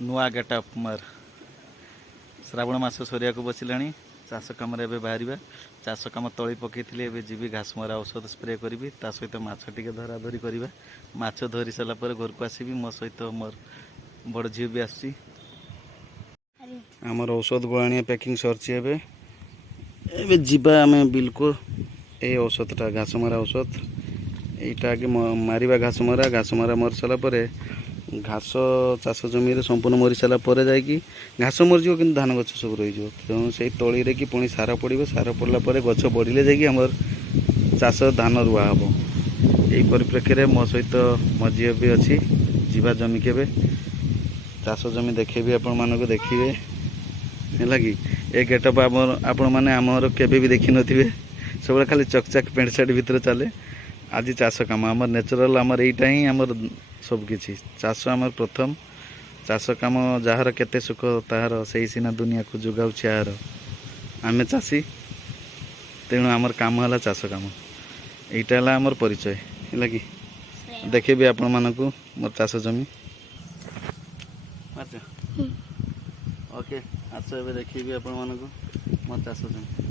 नुआ गेटअप मोर श्रावण मास सरिया को बसिलानी चाष कम बाहर चाष कम तली पकई जी घास मरा औषध स्प्रे करी ता सहित माछ टे धरा धरी करवा माछ धरी सारा घर को आसबि मो सहित मोर बड़ झी भी आसमर औषध गोलाणिया पैकिंग सरची एवं आम बिल्कुल ये औषधटा घास मरा औषध यहीटा आगे मारिबा घास मरा मरी सारापर घास चाष जमी संपूर्ण मरी सारापर जाकि घास मरीज कि धान गछ सब रही तेणु से तली रे कि पुणी सार पड़ो सार पड़ला गछ बढ़िले जामर चाष धान रुआ हम यही परिप्रेक्षी मो सहित मो झी भी अच्छी जीवा जमी के चाष जमी देखेबी आपण मानक देखिए है कि ए गेटअप आपण मैंने आमर केवे भी देखी नथिबे सब खाली चकचाक पेंट सार्ट भीतर चले आज चाष कम आम नेचुरल आमर यहीटा ही आमर सबकि चाष आम प्रथम चाष कम जार केते सुख तार से सीना दुनिया को जोगाऊ यार आम चाषी तेणु आमर काम है चाष कम यहीटा है आमर परिचय है कि देखेबी आपण मानक मोर चाष जमी अच्छा ओके आस ए देखी आपण मानक मोर चाष जमी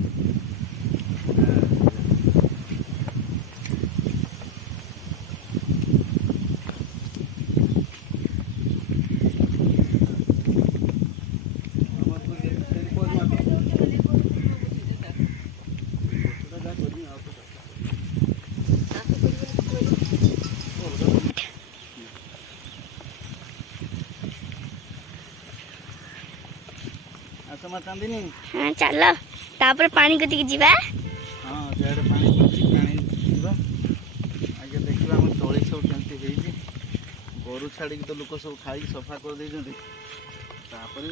चांदनी हाँ चलो तापर पानी कति जीवा हाँ जेड पानी जीवा आगे देखा हम तली सब केमती गोरु छाड़ी तो लोक सब खाई सफा कर दे भी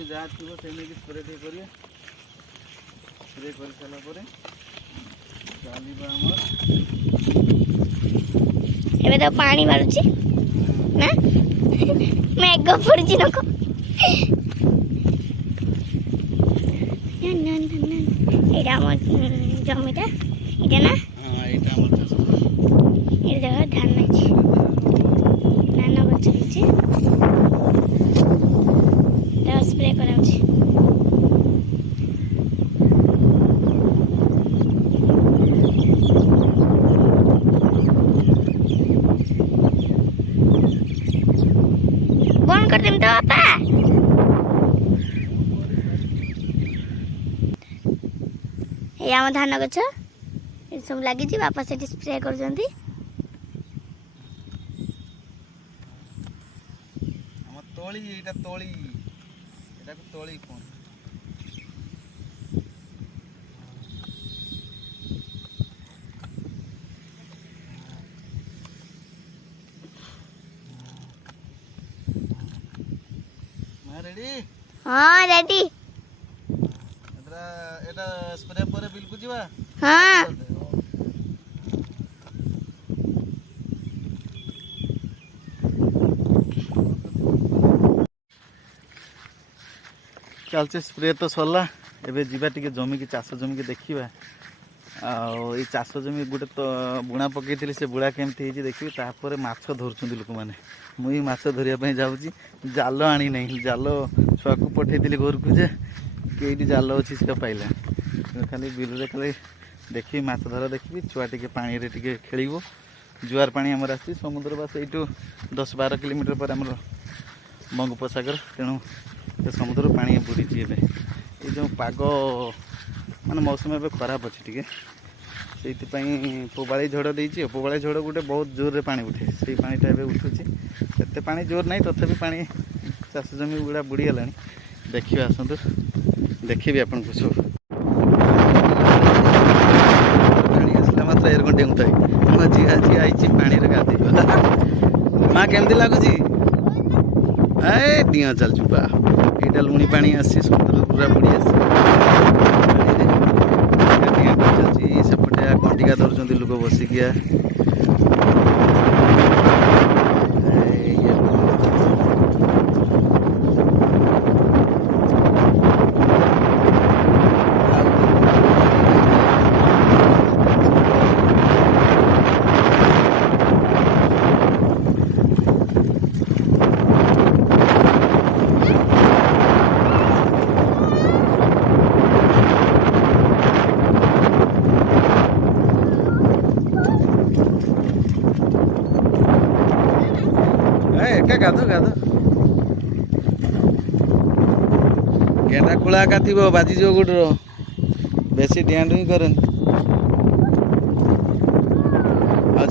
जहाँ थी से स्प्रे टे कर स्प्रे कर सारापर चलवा एबे तो पानी मारुची ना मेघ पड़ची नक এটা আমার জমিটা এটা না হ্যাঁ এটা আমার চাষ এটা দেখো ধান আছে নানা গছ আছে এটা স্প্রে করা হচ্ছে বন্ধ করে দিম তো বাবা ये आम धान गछ सब लगी बापा से स्प्रे कर तली एटा तली एटा को तली कोन मैं रेडी हाँ रेडी एटा स्प्रे पर बिल्कुल जीवा हाँ चलचे स्प्रे तो सरला एबे जीवा टिके जमी की चाष जमी की देखिबा आ चाष जमी गोटे तो बुणा पकई से बुणा केमती देखिए तापर माछ धरुंच लोक मैंने मुई माछ धरिया जाऊँगी जाल आनी नहीं जाल छुआ को पठे घर को जे कई जाल अच्छी से पाइला खाली बिल खाली देखी माछ धरा देखी छुआ टे पानी रे टिके खेल जुआर पानी आमर आस समुद्र बास यू 10-12 किलोमीटर पर आम बंगोपसागर तेणु समुद्र पानी बुड़ी ये जो पाग मान मौसम एवं खराब अच्छे टे से पोबाड़ी झड़ देती पोबाड़ी झड़ गोटे बहुत जोर रे पानी उठे से पानीटा एवं उठुची एत पानी जोर नहीं तथापि पानी चाष जमी गुड़ा बुड़ी गला देखिए आसतु देखी आपन को सब पानी आसला मात्र एयर कंटे उठाई मो झी आज आई पानी रे गाधे माँ केमती लगुच ए दिया चल चुपा यहाँ लुणी पानी आसी समुद्र पूरा बुड़ी आसी चलती सेपटे कंटिका धरुंच लोक बसिकिया गेंडा खोला का थी बाजी जो गुडर बेसी डिया डुई करें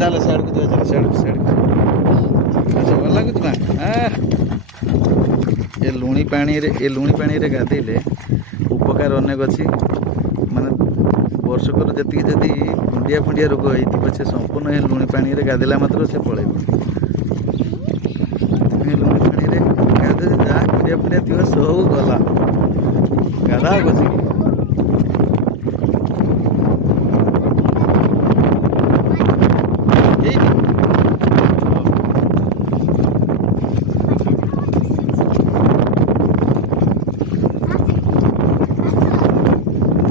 चलो साइड को चलो साइड को अच्छा भल लगुच ना ये लुणी पानी रे गाधेले उपकार अनेक अच्छी माने वर्षक जी जदि कुंडिया फुंडिया रोग होती पछे संपूर्ण ये लुणी पानी रे गाधेला मात्र से पड़े लुणी पानी रे गाधे जहाँ कुंडिया फुंडिया थी सब गला गाधा बस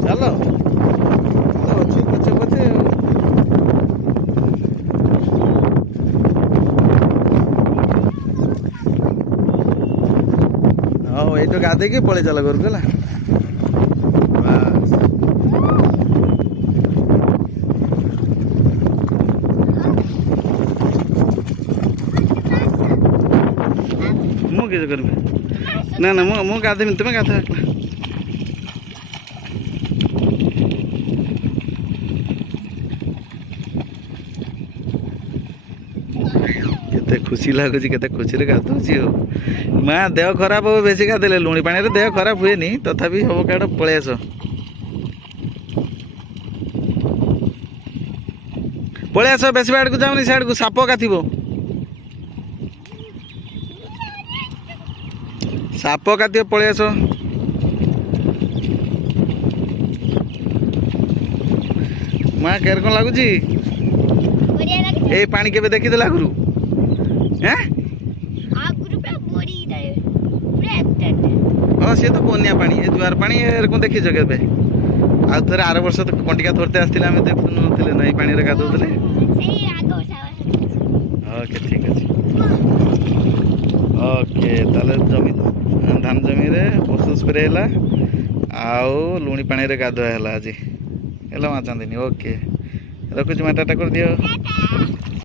चलो अच्छी पचे पचे हाँ ये तो गाधे के पड़े चल घर को मुझे कर ना ना मु गाधे तुम्हें गाधा केते खुशी लगुच केते खुशी रे गाधुची हो माँ देह खराब हो बेसी गाधेले लुणी पानी रे देह खराब हुए नी तथापि हम काड़ पलि आस बेसी बाड़ को जाओनी साइड को साप का थी साप का थी पलि आस माँ केर कौन लगुच ए पानी केबे देखी देला गुरु हैं हाँ सी तो बनिया पानी ये जुआर पानी को देखीच के आउ थे आर वर्ष तो कंटिका थोड़ते आसते आम देखु नई पानी गाधोले ओके ठीक अच्छे ओके ताले जमी धान जमी रे ଔଷଧ स्प्रे है आउ लुणी पानी रे गाधुआ है आज है माँ चांदिनी ओके रखुच माँ टाटा कर दियो।